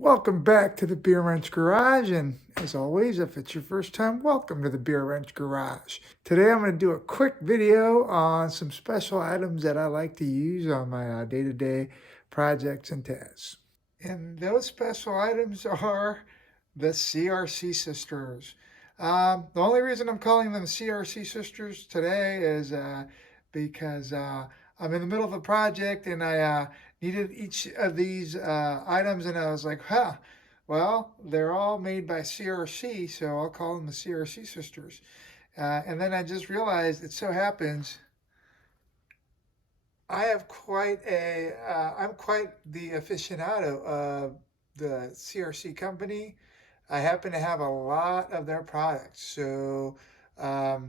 Welcome back to the Beer Wrench Garage, and as always, if it's your first time, welcome to the Beer Wrench Garage. Today I'm going to do a quick video on some special items that I like to use on my day-to-day projects and tasks. And those special items are the CRC Sisters. The only reason I'm calling them CRC Sisters today is because I'm in the middle of a project and I needed each of these items, and I was like, well, they're all made by CRC, so I'll call them the CRC Sisters. And then I just realized it so happens I'm quite the aficionado of the CRC company. I happen to have a lot of their products. So, I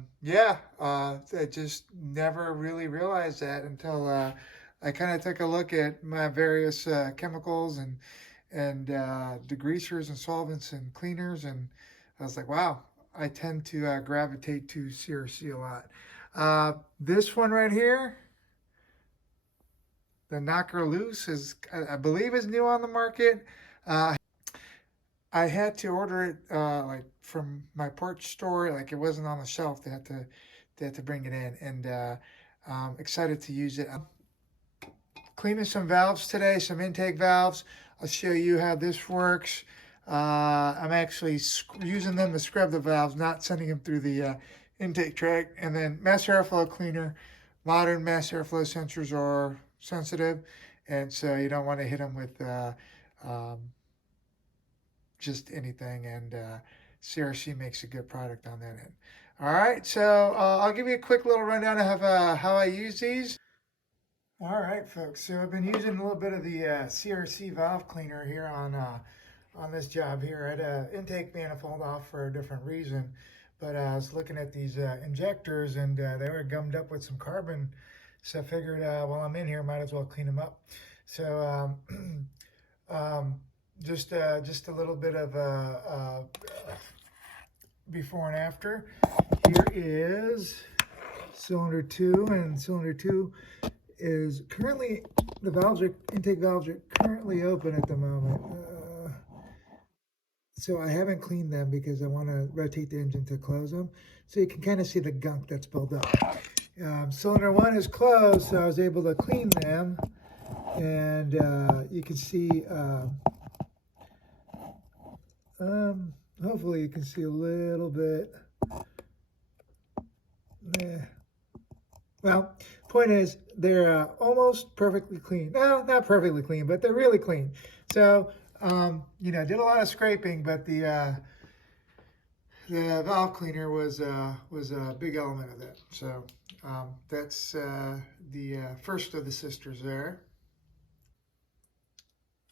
just never really realized that until I kind of took a look at my various chemicals and degreasers and solvents and cleaners, and I was like, wow, I tend to gravitate to CRC a lot. This one right here, the Knocker Loose, is I believe is new on the market. Uh, I had to order it like from my porch store. Like it wasn't on the shelf. They had to bring it in, and I'm excited to use it. I'm cleaning some valves today, some intake valves. I'll show you how this works. I'm actually using them to scrub the valves, not sending them through the intake tract. And then mass airflow cleaner. Modern mass airflow sensors are sensitive, and so you don't want to hit them with um, just anything, and CRC makes a good product on that end. All right, so I'll give you a quick little rundown of how I use these. All right, folks, so I've been using a little bit of the CRC valve cleaner here on this job here. I had an intake manifold off for a different reason, but I was looking at these injectors, and they were gummed up with some carbon, so I figured while I'm in here, might as well clean them up. So just a little bit of before and after. Here is cylinder 2, and cylinder 2 is currently, intake valves are currently open at the moment. So I haven't cleaned them because I want to rotate the engine to close them. So you can kind of see the gunk that's built up. Cylinder 1 is closed, so I was able to clean them. And you can see, hopefully you can see a little bit. Well, point is, they're almost perfectly clean. No, not perfectly clean, but they're really clean. So, did a lot of scraping, but the valve cleaner was a big element of that. So that's the first of the sisters there.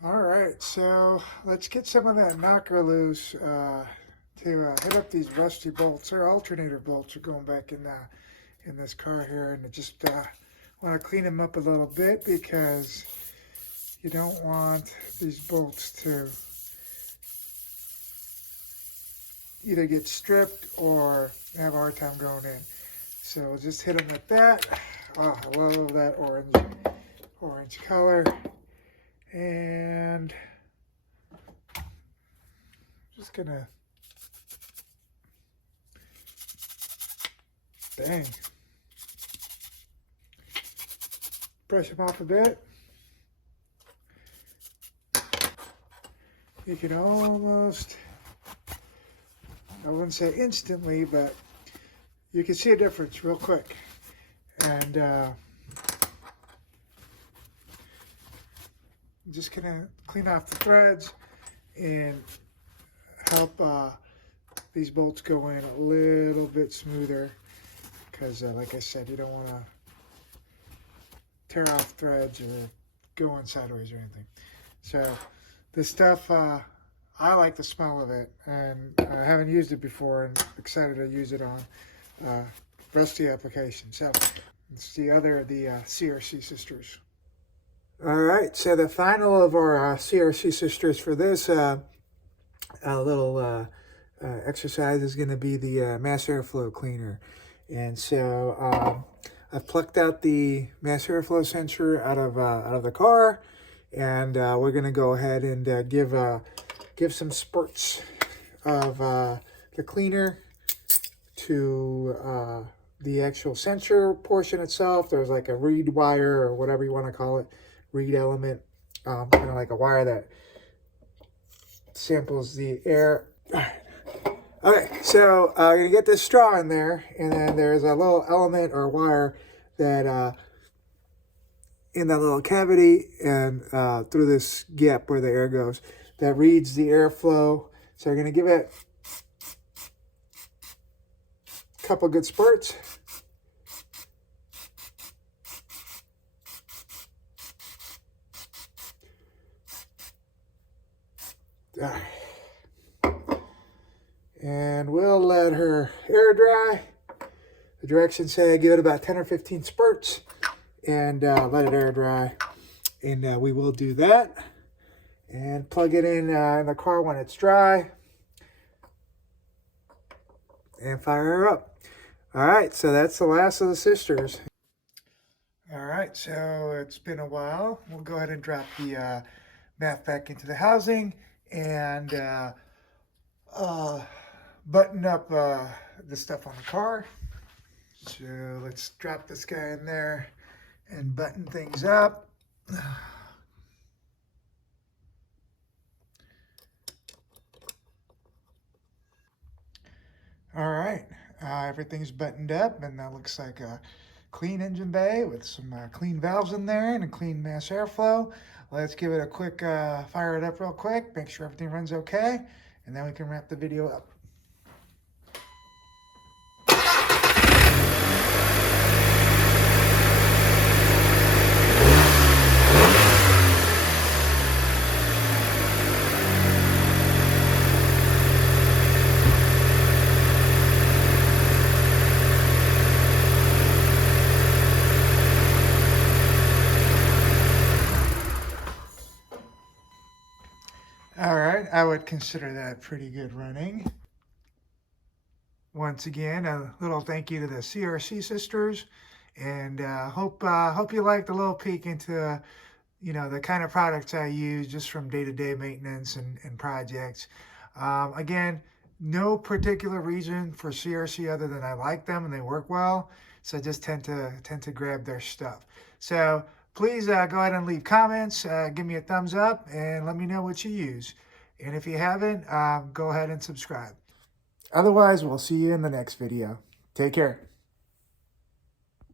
All right, so let's get some of that knocker loose to hit up these rusty bolts. Our alternator bolts are going back in this car here, and I just want to clean them up a little bit because you don't want these bolts to either get stripped or have a hard time going in. So we'll just hit them with that. Oh, I love that orange color. And just gonna brush them off a bit. You can almost, I wouldn't say instantly, but you can see a difference real quick. And I'm just gonna clean off the threads and help these bolts go in a little bit smoother, because like I said, you don't want to tear off threads or go in sideways or anything. So this stuff, I like the smell of it, and I haven't used it before, and excited to use it on rusty applications. So it's the CRC Sisters. All right, so the final of our CRC Sisters for this little exercise is going to be the mass airflow cleaner. And so I've plucked out the mass airflow sensor out of the car, And we're going to go ahead and give some spurts of the cleaner to the actual sensor portion itself. There's like a reed wire or whatever you want to call it, reed element, kind of like a wire that samples the air. Okay, so I'm going to get this straw in there, and then there's a little element or wire that in that little cavity and through this gap where the air goes that reads the airflow. So I'm going to give it a couple good spurts. And we'll let her air dry. The directions say give it about 10 or 15 spurts and let it air dry. And we will do that. And plug it in the car when it's dry. And fire her up. All right, so that's the last of the sisters. All right, so it's been a while. We'll go ahead and drop the mat back into the housing and button up the stuff on the car. So let's drop this guy in there and button things up. All right, everything's buttoned up, and that looks like a clean engine bay with some clean valves in there and a clean mass airflow. Let's give it a quick fire it up real quick, make sure everything runs okay, and then we can wrap the video up. All right, I would consider that pretty good running. Once again, a little thank you to the CRC Sisters, and hope you liked a little peek into the kind of products I use just from day-to-day maintenance and projects. Again, no particular reason for CRC other than I like them and they work well, so I just tend to grab their stuff. So please go ahead and leave comments, give me a thumbs up, and let me know what you use. And if you haven't, go ahead and subscribe. Otherwise, we'll see you in the next video. Take care.